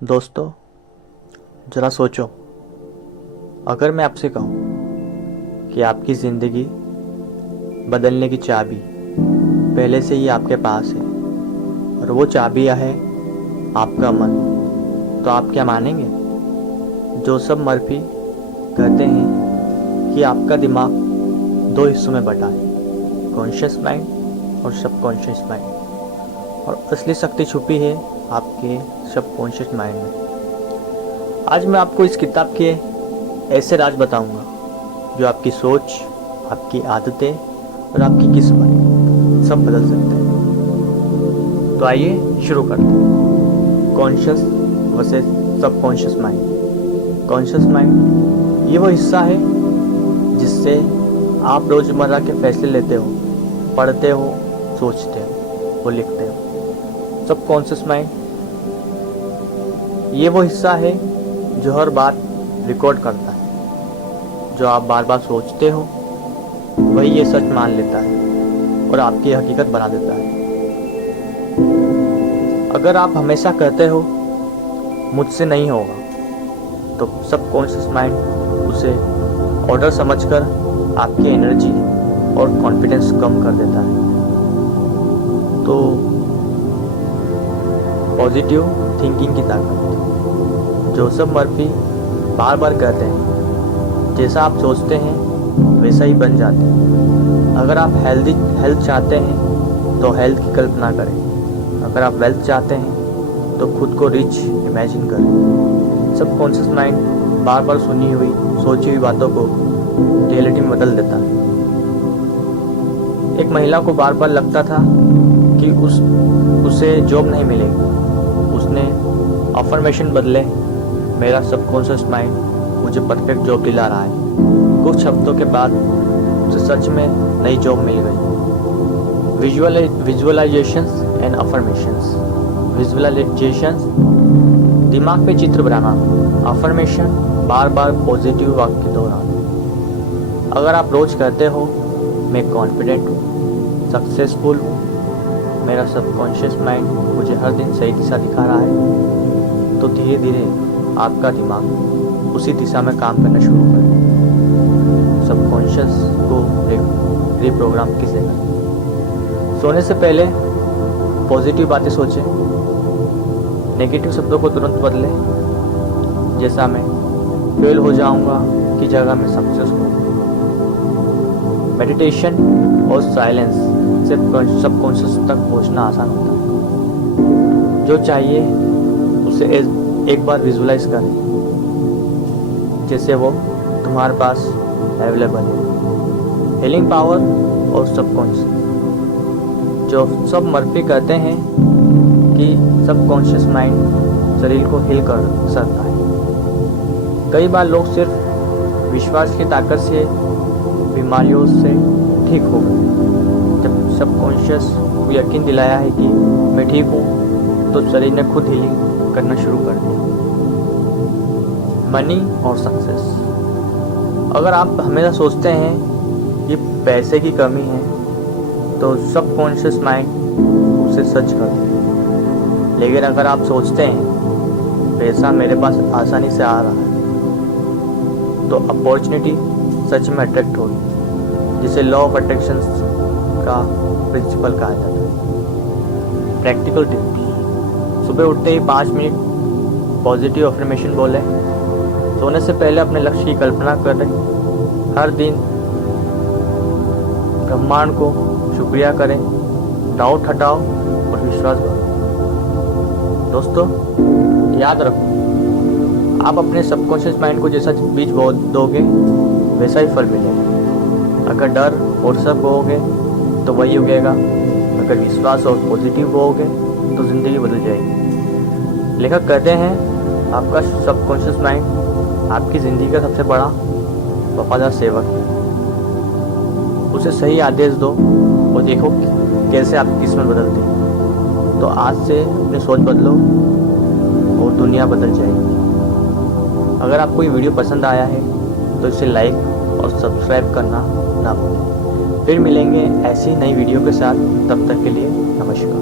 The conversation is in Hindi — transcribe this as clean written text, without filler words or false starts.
दोस्तों, ज़रा सोचो, अगर मैं आपसे कहूँ कि आपकी ज़िंदगी बदलने की चाबी पहले से ही आपके पास है और वो चाबियाँ है आपका मन, तो आप क्या मानेंगे? जोसेफ मर्फी कहते हैं कि आपका दिमाग दो हिस्सों में बटा है, कॉन्शियस माइंड और सबकॉन्शियस माइंड, और असली शक्ति छुपी है आपके सबकॉन्शियस माइंड में। आज मैं आपको इस किताब के ऐसे राज बताऊंगा जो आपकी सोच, आपकी आदतें और आपकी किस्मत सब बदल सकते हैं। तो आइए शुरू करते हैं। Conscious versus subconscious mind. Conscious mind ये वो हिस्सा है जिससे आप रोज़मर्रा के फैसले लेते हो, पढ़ते हो, सोचते हो और लिखते हो। सबकॉन्शियस माइंड ये वो हिस्सा है जो हर बात रिकॉर्ड करता है। जो आप बार बार सोचते हो वही ये सच मान लेता है और आपकी हकीकत बना देता है। अगर आप हमेशा कहते हो मुझसे नहीं होगा, तो सबकॉन्शियस माइंड उसे ऑर्डर समझकर आपकी एनर्जी और कॉन्फिडेंस कम कर देता है। तो पॉजिटिव थिंकिंग की ताकत। जोसेफ मर्फी बार बार कहते हैं, जैसा आप सोचते हैं वैसा ही बन जाते हैं। अगर आप हेल्थ चाहते हैं तो हेल्थ की कल्पना करें। अगर आप वेल्थ चाहते हैं तो खुद को रिच इमेजिन करें। सबकॉन्शियस माइंड बार बार सुनी हुई, सोची हुई बातों को रियलिटी में बदल देता है। एक महिला को बार बार लगता था कि उसे जॉब नहीं मिलेगी। उसने अफर्मेशन बदले, मेरा सबकॉन्शियस माइंड मुझे परफेक्ट जॉब दिला रहा है। कुछ हफ्तों के बाद उसे सच में नई जॉब मिल गई। Visualisations and affirmations. विजुअलाइजेशंस दिमाग पे चित्र बनाना, अफर्मेशन बार बार पॉजिटिव वाक्य दोहराना। अगर आप रोज़ कहते हो मैं कॉन्फिडेंट हूँ, सक्सेसफुल हूँ, मेरा सबकॉन्शियस माइंड मुझे हर दिन सही दिशा दिखा रहा है, तो धीरे धीरे आपका दिमाग उसी दिशा में काम करना शुरू करेगा। सबकॉन्शियस को रिप्रोग्राम किसे करें? सोने से पहले पॉजिटिव बातें सोचें, नेगेटिव शब्दों को तुरंत बदलें। जैसा मैं फेल हो जाऊंगा की जगह में सक्सेस हो। मेडिटेशन और साइलेंस से सबकॉन्शियस तक पहुंचना आसान होता है। जो चाहिए उसे एक बार विजुलाइज करें, जैसे वो तुम्हारे पास अवेलेबल है। हीलिंग पावर और सबकॉन्शियस। जो सब मर्फी कहते हैं कि सबकॉन्शियस माइंड शरीर को हील कर सकता है। कई बार लोग सिर्फ विश्वास की ताकत से बीमारियों से ठीक हो गए। जब सबकॉन्शियस को यकीन दिलाया है कि मैं ठीक हूँ, तो शरीर ने खुद हीलिंग करना शुरू कर दिया। मनी और सक्सेस। अगर आप हमेशा सोचते हैं कि पैसे की कमी है, तो सबकॉन्शियस माइंड उसे सच कर देगा। लेकिन अगर आप सोचते हैं पैसा मेरे पास आसानी से आ रहा है, तो अपॉर्चुनिटी सच में अट्रैक्ट होगी, जिसे लॉ ऑफ अट्रैक्शन का प्रिंसिपल कहा जाता है। Practical tips. सुबह उठते ही 5 मिनट पॉजिटिव अफर्मेशन बोलें। सोने से पहले अपने लक्ष्य की कल्पना करें। हर दिन ब्रह्मांड को शुक्रिया करें। डाउट हटाओ और विश्वास बढ़ाओ। दोस्तों, याद रखो, आप अपने सबकॉन्शियस माइंड को जैसा बीज बो दोगे वैसा ही फल मिलेगा। अगर डर और शक बोओगे तो वही उगेगा। अगर विश्वास और पॉजिटिव बोओगे तो ज़िंदगी बदल जाएगी। लेखक कहते हैं, आपका सबकॉन्शियस माइंड आपकी ज़िंदगी का सबसे बड़ा वफादार सेवक है। उसे सही आदेश दो और देखो कैसे आपकी किस्मत बदलती है। तो आज से अपनी सोच बदलो और दुनिया बदल जाएगी। अगर आपको ये वीडियो पसंद आया है तो इसे लाइक और सब्सक्राइब करना ना भूलें। फिर मिलेंगे ऐसी नई वीडियो के साथ। तब तक के लिए नमस्कार।